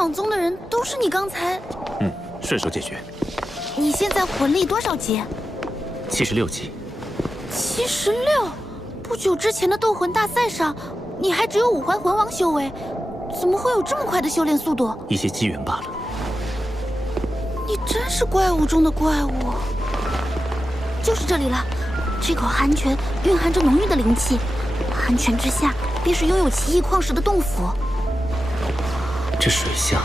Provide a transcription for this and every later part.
莽宗的人都是你刚才……顺手解决。你现在魂力多少级？76级。76？不久之前的斗魂大赛上，你还只有5环魂王修为，怎么会有这么快的修炼速度？一些机缘罢了。你真是怪物中的怪物。就是这里了，这口寒泉蕴含着浓郁的灵气，寒泉之下便是拥有奇异矿石的洞府。这水下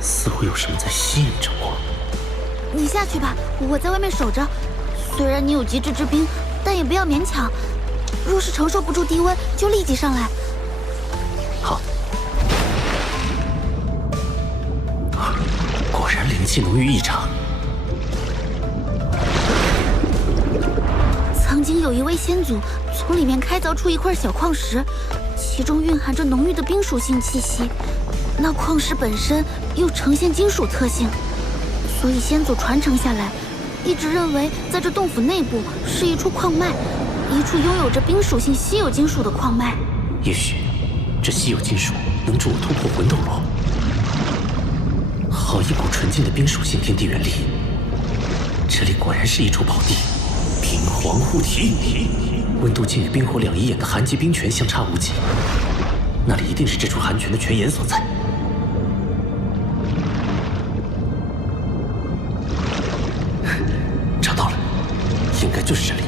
似乎有什么在吸引着我。你下去吧，我在外面守着。虽然你有极致之冰，但也不要勉强。若是承受不住低温，就立即上来。好。果然灵气浓郁异常。曾经有一位先祖从里面开凿出一块小矿石，其中蕴含着浓郁的冰属性气息。那矿石本身又呈现金属特性，所以先祖传承下来，一直认为在这洞府内部是一处矿脉，一处拥有着冰属性稀有金属的矿脉。也许这稀有金属能助我突破魂斗罗。好一股纯净的冰属性天地元力，这里果然是一处宝地。冰皇护体，温度竟与冰火两仪眼的寒极冰泉相差无几，那里一定是这处寒泉的泉眼所在。找到了，应该就是这里。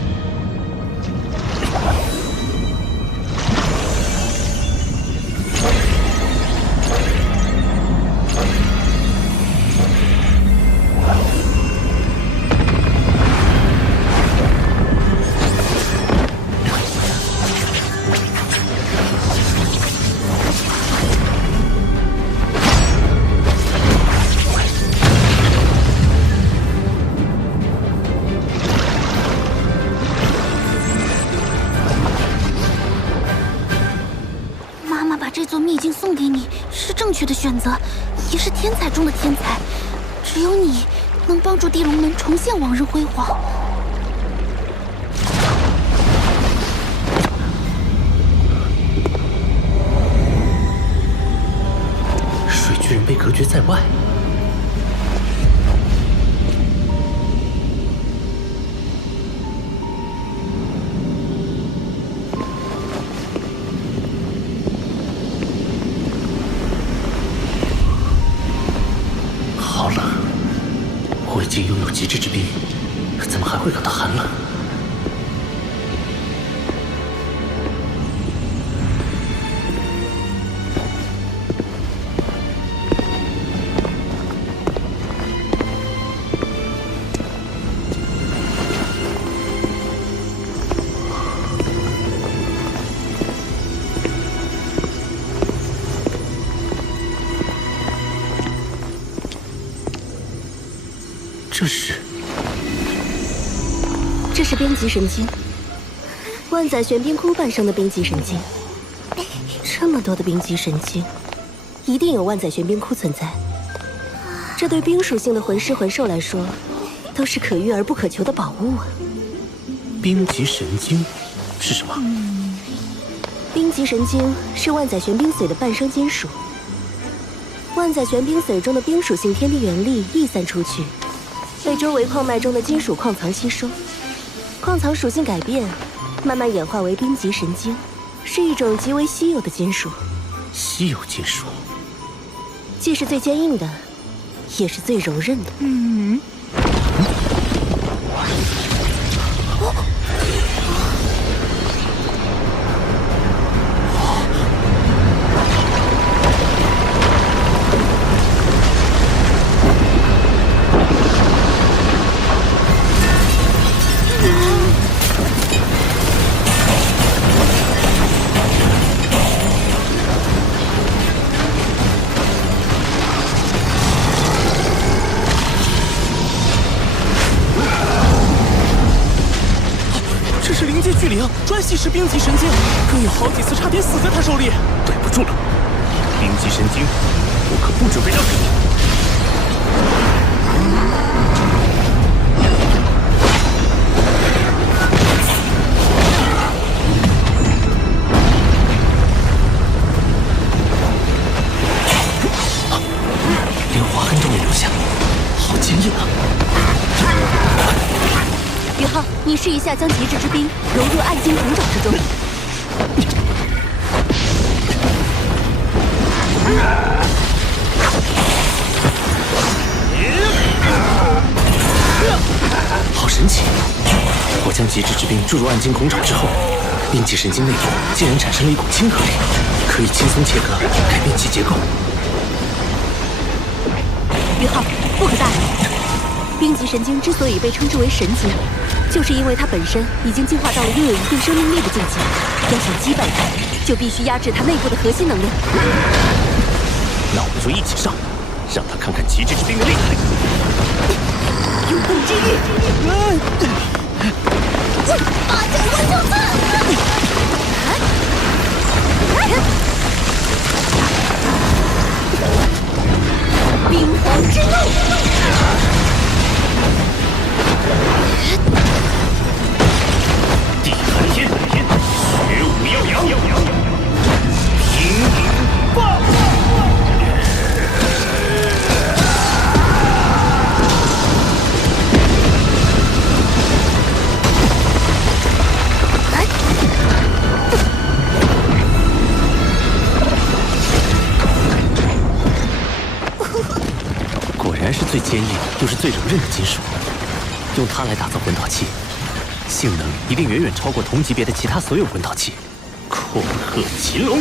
送给你是正确的选择，也是天才中的天才。只有你能帮助地龙门重现往日辉煌。水居然被隔绝在外。已经拥有极致之冰，怎么还会感到寒冷？这是冰极神经，万载玄冰窟诞生的冰极神经。这么多的冰极神经，一定有万载玄冰窟存在。这对冰属性的魂师魂兽来说，都是可遇而不可求的宝物啊！冰极神经是什么？冰极神经是万载玄冰髓的半生金属。万载玄冰髓中的冰属性天地元力溢散出去，被周围矿脉中的金属矿藏吸收。矿藏属性改变，慢慢演化为冰极神经，是一种极为稀有的金属。稀有金属，既是最坚硬的，也是最柔韧的。专吸食冰极神经，更有好几次差点死在他手里。对不住了，冰极神经，我可不准备让给你。你试一下将极致之冰融入暗金铜爪之中。好神奇！我将极致之冰注入暗金孔爪之后，冰极神经内部竟然产生了一股亲和力，可以轻松切割，改变其结构。于浩，不可大意。冰极神经之所以被称之为神经，就是因为它本身已经进化到了拥有一定生命力的境界。要想击败它，就必须压制它内部的核心能量。那我们就一起上，让他看看极致之冰的厉害。永恒之域，八角温酒刺！冰皇之怒！地寒天，雪舞耀阳，平爆！果然是最坚硬又是最柔韧的金属，用它来打造魂导器，性能一定远远超过同级别的其他所有魂导器。恐吓擒龙！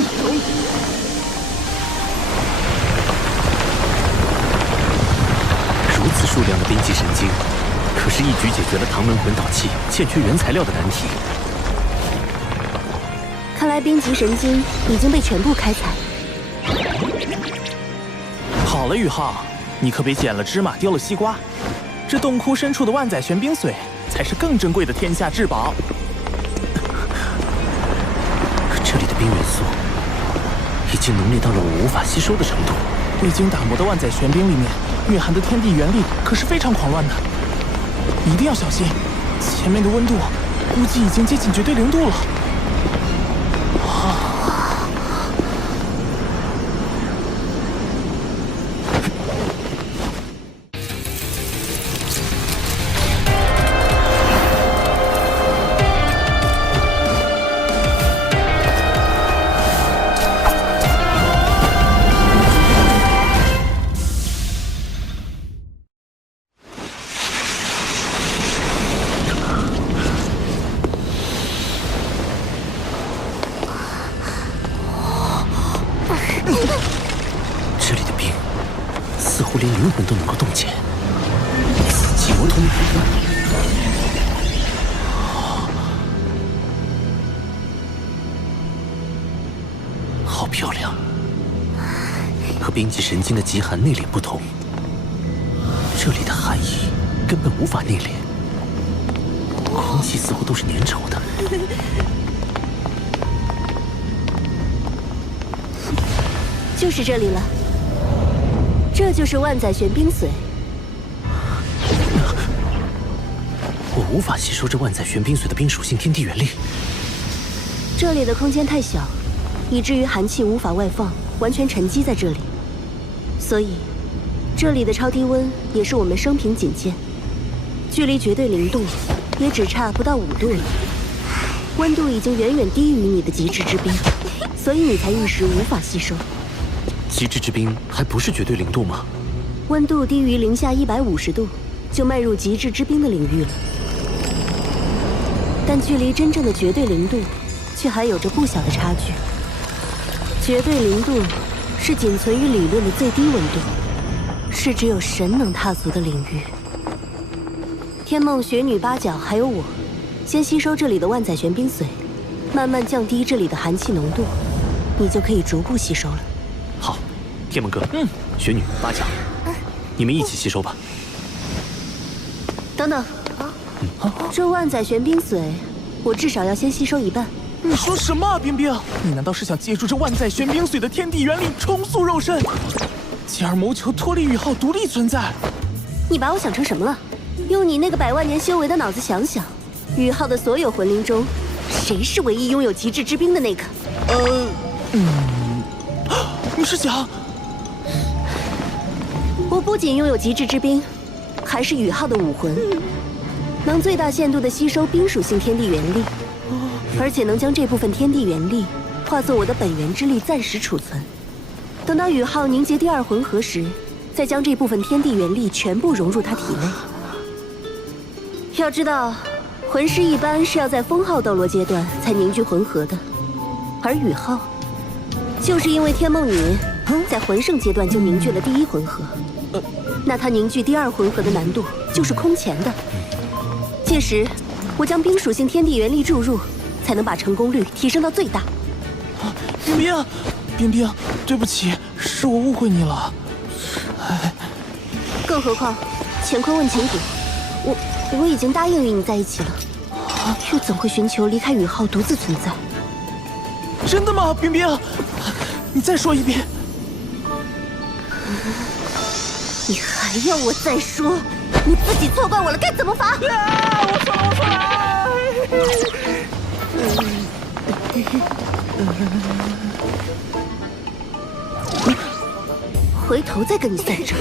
如此数量的冰极神经，可是一举解决了唐门魂导器欠缺原材料的难题。看来冰极神经已经被全部开采。好了，宇浩，你可别捡了芝麻丢了西瓜。这洞窟深处的万载玄冰髓才是更珍贵的天下至宝。这里的冰元素已经浓烈到了我无法吸收的程度。未经打磨的万载玄冰里面蕴含的天地元力可是非常狂乱的，一定要小心。前面的温度估计已经接近绝对零度了。这里的冰似乎连灵魂都能够冻结。紫极魔通，好漂亮。和冰极神经的极寒内敛不同，这里的寒意根本无法内敛，空气似乎都是粘稠的。就是这里了，这就是万载玄冰髓。我无法吸收这万载玄冰髓的冰属性天地元力。这里的空间太小，以至于寒气无法外放，完全沉积在这里。所以，这里的超低温也是我们生平仅见，距离绝对零度也只差不到5度了。温度已经远远低于你的极致之冰，所以你才一时无法吸收。极致之冰还不是绝对零度吗？温度低于零下150度，就迈入极致之冰的领域了。但距离真正的绝对零度，却还有着不小的差距。绝对零度是仅存于理论的最低温度，是只有神能踏足的领域。天梦、雪女、八角还有我，先吸收这里的万载玄冰髓，慢慢降低这里的寒气浓度，你就可以逐步吸收了。好，天梦哥，雪女、八角，你们一起吸收吧。等等，这万载玄冰髓，我至少要先吸收一半。你说什么啊，冰冰？你难道是想借助这万载玄冰髓的天地元力重塑肉身，进而谋求脱离宇浩独立存在？你把我想成什么了？用你那个100万年修为的脑子想想，宇浩的所有魂灵中，谁是唯一拥有极致之冰的那个？你是想？我不仅拥有极致之冰，还是宇浩的武魂。能最大限度地吸收冰属性天地元力，而且能将这部分天地元力化作我的本源之力暂时储存。等到宇浩凝结第2魂核时，再将这部分天地元力全部融入他体内。要知道，魂师一般是要在封号斗罗阶段才凝聚魂核的，而宇浩就是因为天梦女在魂圣阶段就凝聚了第1魂核，那他凝聚第2魂核的难度就是空前的。届时，我将冰属性天地元力注入，才能把成功率提升到最大。冰冰，冰冰，对不起，是我误会你了。更何况，乾坤问情谷，我已经答应与你在一起了，又怎会寻求离开宇浩独自存在？真的吗，冰冰？你再说一遍。你还要我再说？你自己错怪我了，该怎么罚？我错了。回头再跟你算账。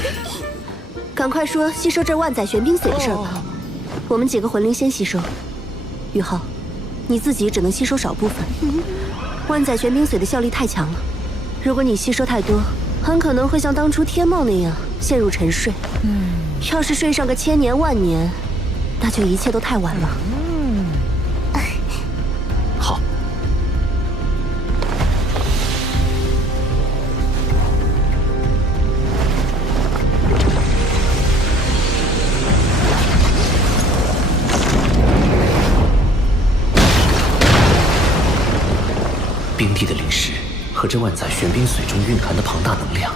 赶快说吸收这万载玄冰髓的事儿吧。我们几个魂灵先吸收。宇浩，你自己只能吸收少部分。万载玄冰髓的效力太强了，如果你吸收太多，很可能会像当初天梦那样陷入沉睡。要是睡上个千年万年，那就一切都太晚了。好。冰帝的灵石和这万载玄冰髓中蕴含的庞大能量，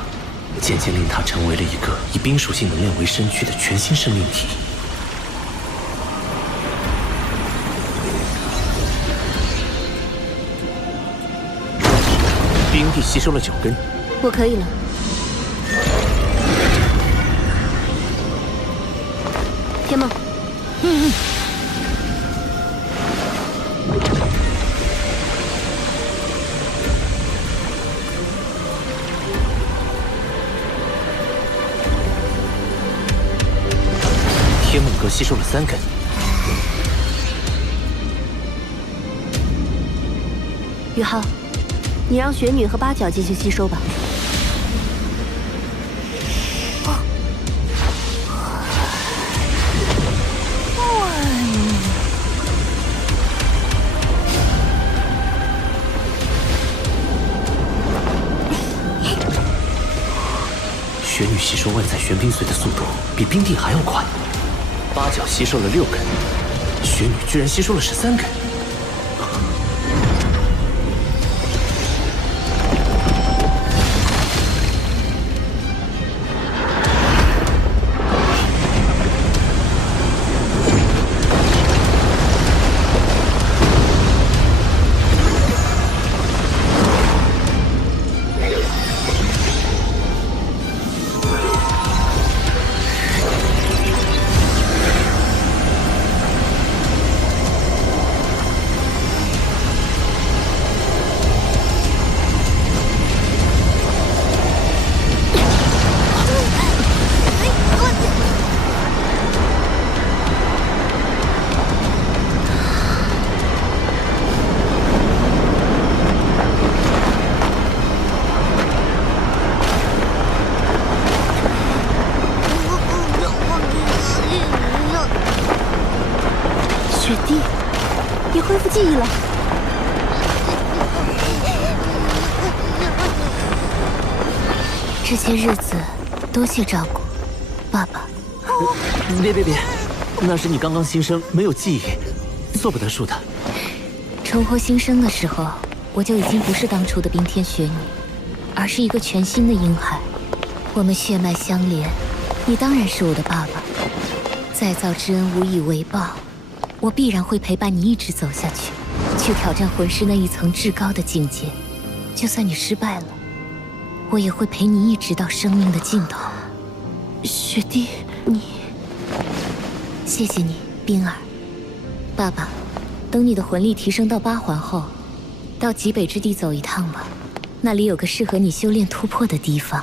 渐渐令它成为了一个以冰属性能量为身躯的全新生命体。冰帝吸收了9根，我可以了。天梦，天梦哥吸收了3根。宇浩，你让雪女和八角进行吸收吧。雪女吸收万载玄冰髓的速度比冰帝还要快，八角吸收了6根，雪女居然吸收了13根。雪弟，你恢复记忆了。这些日子多谢照顾，爸爸。别，那是你刚刚新生，没有记忆，做不得数的。重获新生的时候，我就已经不是当初的冰天雪女，而是一个全新的婴孩。我们血脉相连，你当然是我的爸爸。再造之恩无以为报，我必然会陪伴你一直走下去，去挑战魂师那一层至高的境界。就算你失败了，我也会陪你一直到生命的尽头。雪弟，你……谢谢你，冰儿。爸爸，等你的魂力提升到8环后，到极北之地走一趟吧，那里有个适合你修炼突破的地方。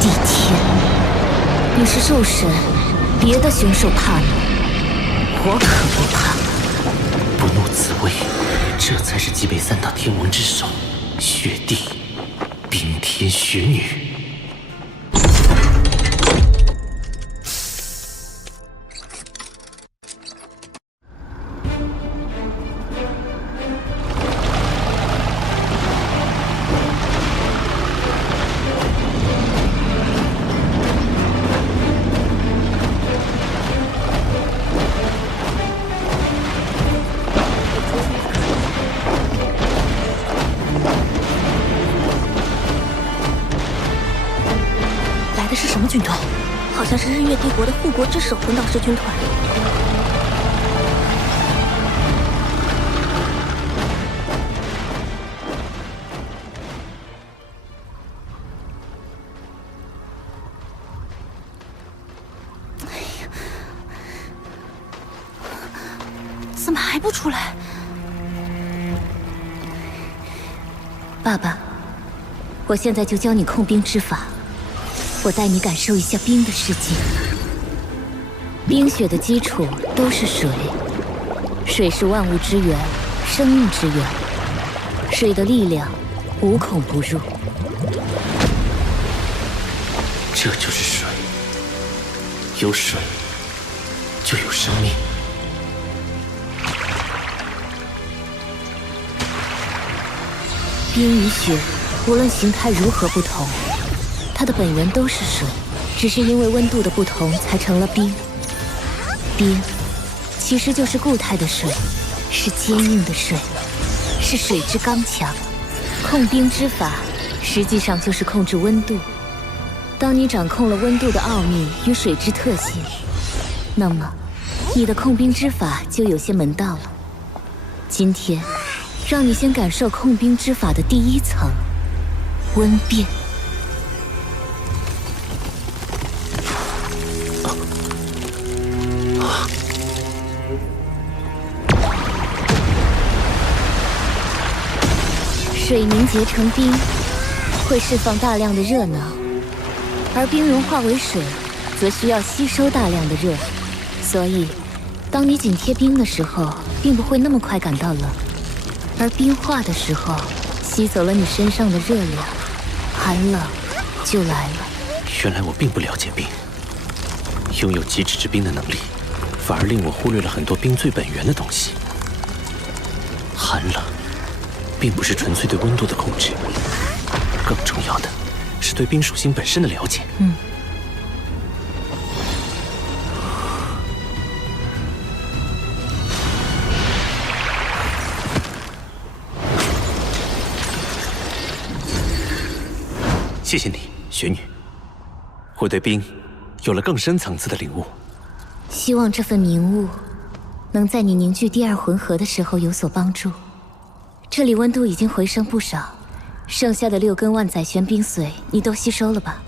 地天。你是兽神，别的凶兽怕你，我可不怕。不怒自威，这才是极北3大天王之首，雪帝、冰天雪女。来的是什么军团？好像是日月帝国的护国之首魂导师军团。怎么还不出来？爸爸，我现在就教你控冰之法。我带你感受一下冰的世界。冰雪的基础都是水，水是万物之源，生命之源。水的力量无孔不入。这就是水，有水就有生命。冰与雪，无论形态如何不同，它的本源都是水，只是因为温度的不同才成了冰。冰其实就是固态的水，是坚硬的水，是水之刚强。控冰之法实际上就是控制温度。当你掌控了温度的奥秘与水之特性，那么你的控冰之法就有些门道了。今天让你先感受控冰之法的第一层——温变。水凝结成冰，会释放大量的热能，而冰融化为水，则需要吸收大量的热。所以，当你紧贴冰的时候，并不会那么快感到冷。而冰化的时候，吸走了你身上的热量，寒冷就来了。原来我并不了解冰，拥有极致之冰的能力，反而令我忽略了很多冰最本源的东西。寒冷，并不是纯粹对温度的控制，更重要的是对冰属性本身的了解。谢谢你，雪女。我对冰有了更深层次的领悟。希望这份明悟能在你凝聚第2魂核的时候有所帮助。这里温度已经回升不少，剩下的6根万载玄冰髓你都吸收了吧？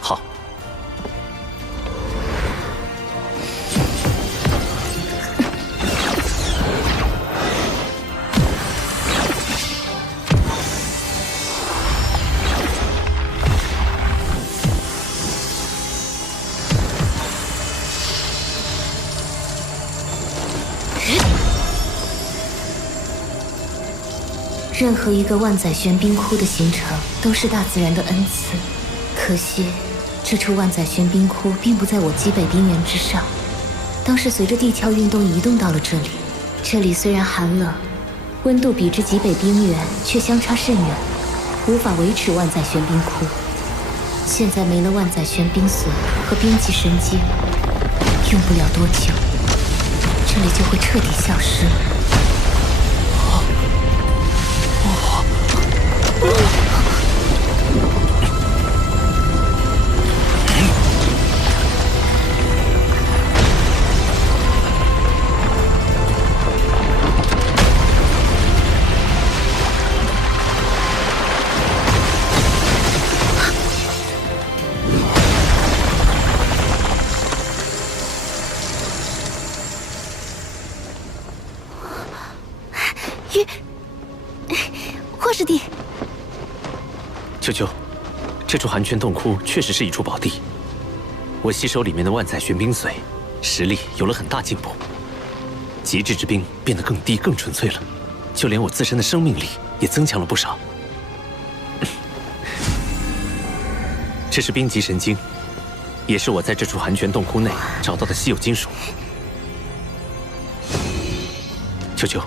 好。任何一个万载玄冰窟的形成，都是大自然的恩赐。可惜，这处万载玄冰窟并不在我极北冰原之上，当时随着地壳运动移动到了这里。这里虽然寒冷，温度比之极北冰原却相差甚远，无法维持万载玄冰窟。现在没了万载玄冰髓和冰级神经，用不了多久，这里就会彻底消失了。霍师弟，舅舅，这处寒泉洞窟确实是一处宝地，我吸收里面的万载玄冰髓，实力有了很大进步。极致之冰变得更低、更纯粹了，就连我自身的生命力也增强了不少。这是冰极神经，也是我在这处寒泉洞窟内找到的稀有金属。秋秋，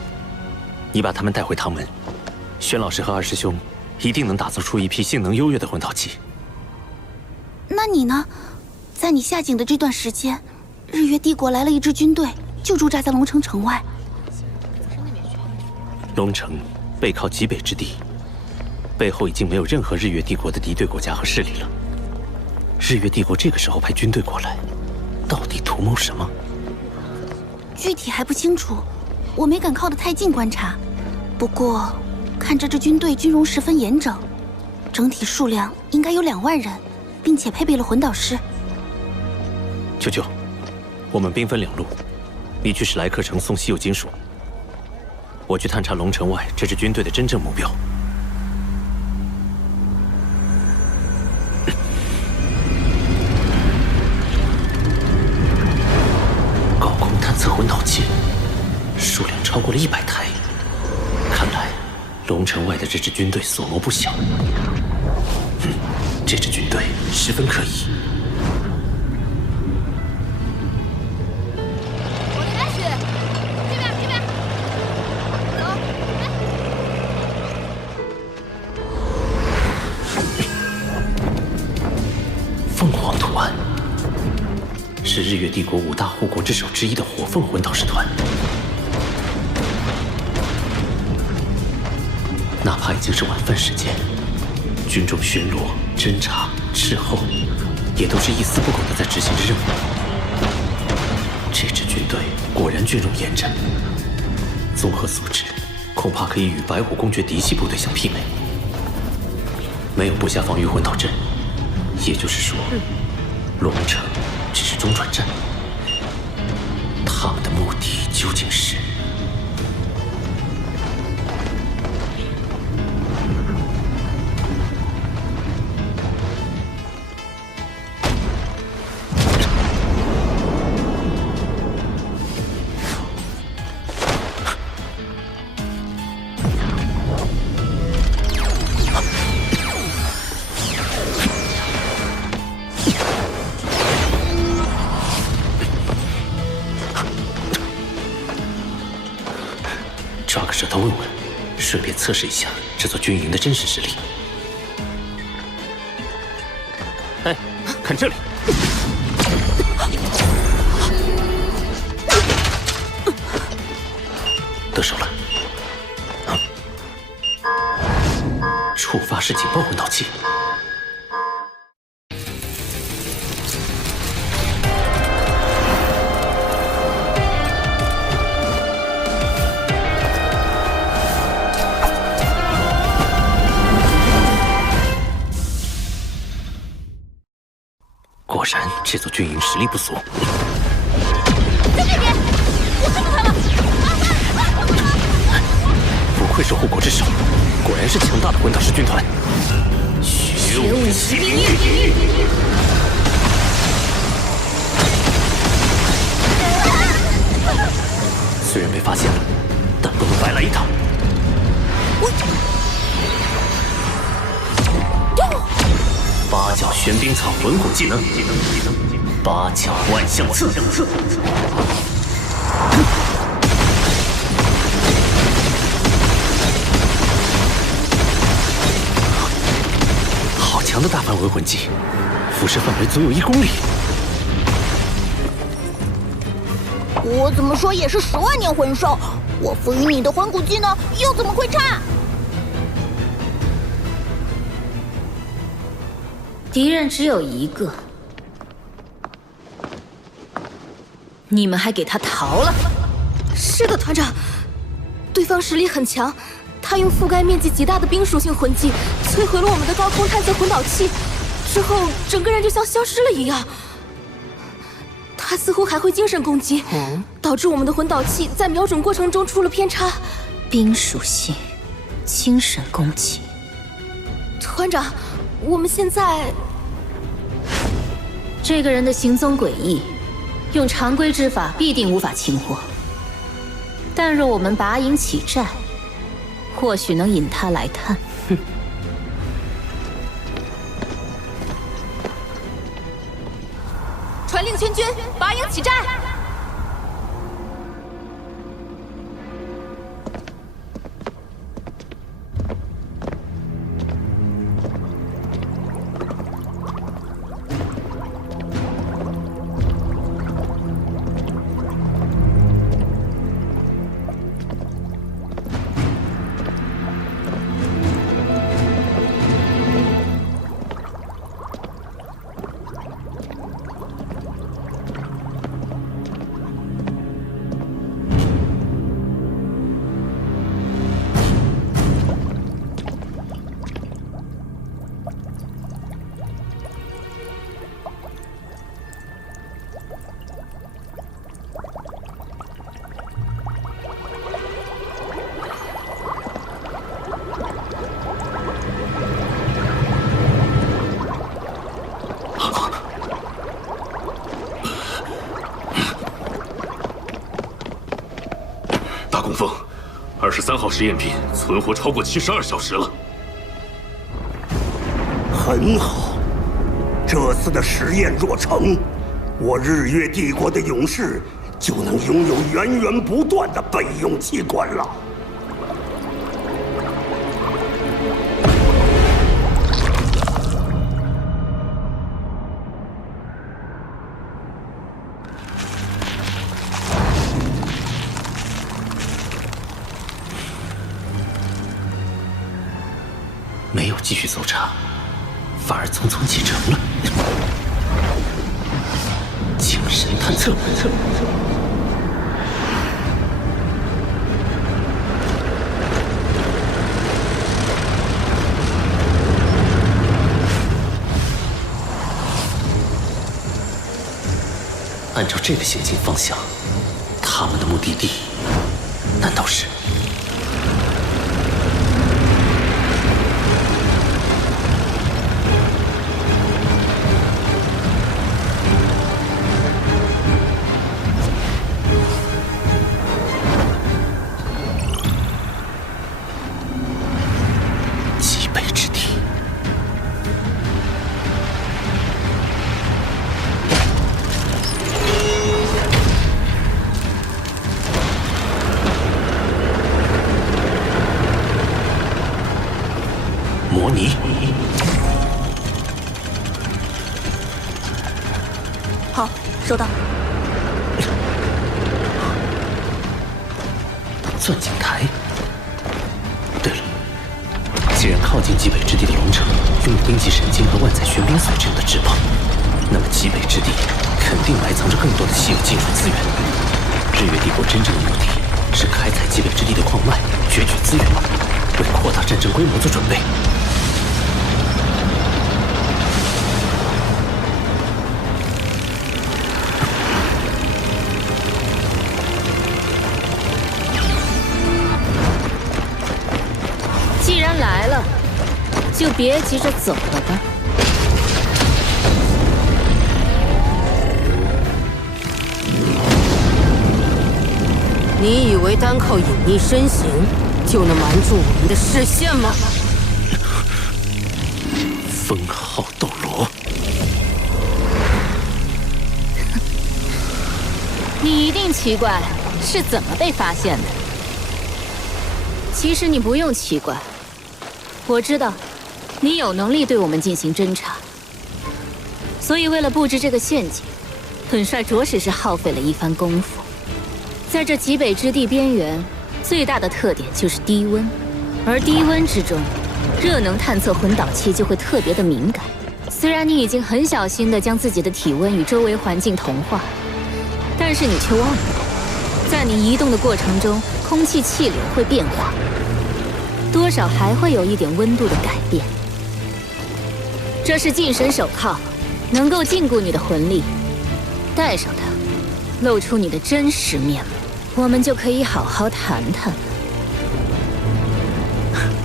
你把他们带回唐门，轩老师和二师兄一定能打造出一批性能优越的魂导器。那你呢？在你下井的这段时间，日月帝国来了一支军队，就驻扎在龙城城外。龙城背靠极北之地，背后已经没有任何日月帝国的敌对国家和势力了。日月帝国这个时候派军队过来，到底图谋什么？具体还不清楚，我没敢靠得太近观察。不过，看这支军队军容十分严整，整体数量应该有2万人，并且配备了魂导师。秋秋，我们兵分2路，你去史莱克城送稀有金属，我去探查龙城外这支军队的真正目标。高空探测魂导器，数量超过了100台，看来龙城外的这支军队所谋不小。这支军队十分可疑。凤凰图案是日月帝国5大护国之首之一的火凤魂导师团，哪怕已经是晚饭时间，军中巡逻、侦察、斥候，也都是一丝不苟地在执行着任务。这支军队果然军容严整，综合素质恐怕可以与白虎公爵嫡系部队相媲美。没有布下防御魂导阵，也就是说，龙城只是中转站。他们的目的究竟是？抓个舌头问问，顺便测试一下这座军营的真实实力。哎，看这里！得手了。触发式警报魂导器。果然，这座军营实力不俗。在这边，我看到他了！不愧是护国之首，果然是强大的魂导师军团。血舞麒麟玉。虽然被发现了，但不能白来一趟。八角玄冰草魂骨技能，八角万象刺。好强的大范围魂技，辐射范围足有1公里。我怎么说也是10万年魂兽，我赋予你的魂骨技能又怎么会差？敌人只有1个，你们还给他逃了？是的，团长，对方实力很强，他用覆盖面积极大的冰属性魂技摧毁了我们的高空探测魂导器，之后整个人就像消失了一样。他似乎还会精神攻击，导致我们的魂导器在瞄准过程中出了偏差。冰属性，精神攻击。团长，我们现在……这个人的行踪诡异，用常规之法必定无法擒获。但若我们拔营起寨，或许能引他来探。哼！传令全军，拔营起寨！大公峰，23号实验品存活超过72小时了。很好，这次的实验若成，我日月帝国的勇士就能拥有源源不断的备用器官了。没有继续搜查，反而匆匆启程了。精神探测。按照这个行进方向，他们的目的地难道是？模拟。好，收到。钻井台。对了，既然靠近极北之地的龙城拥有冰级神经和万载玄冰髓这样的至宝，那么极北之地肯定埋藏着更多的稀有金属资源。日月帝国真正的目的是开采极北之地的矿脉，攫取资源，为扩大战争规模做准备。既然来了，就别急着走了吧。你以为单靠隐匿身形就能瞒住我们的视线吗？封号斗罗，你一定奇怪是怎么被发现的。其实你不用奇怪，我知道你有能力对我们进行侦查，所以为了布置这个陷阱，本帅着实是耗费了一番功夫。在这极北之地边缘，最大的特点就是低温，而低温之中，热能探测魂导器就会特别的敏感。虽然你已经很小心地将自己的体温与周围环境同化，但是你却忘了，在你移动的过程中，空气气流会变化，多少还会有一点温度的改变。这是禁神手铐，能够禁锢你的魂力，戴上它，露出你的真实面目，我们就可以好好谈谈了。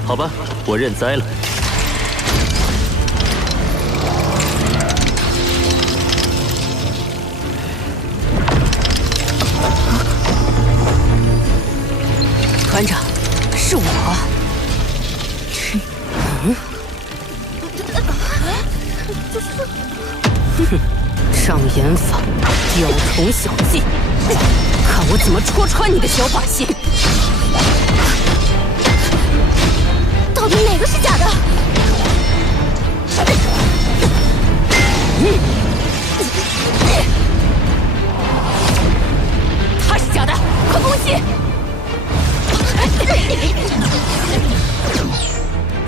好吧，我认栽了。团长，是我。哼，障眼法，雕虫小技，看我怎么戳穿你的小把戏！到底哪个是假的？他是假的，快攻击！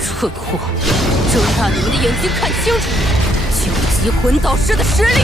蠢货，睁大你们的眼睛看清楚，究极魂导师的实力！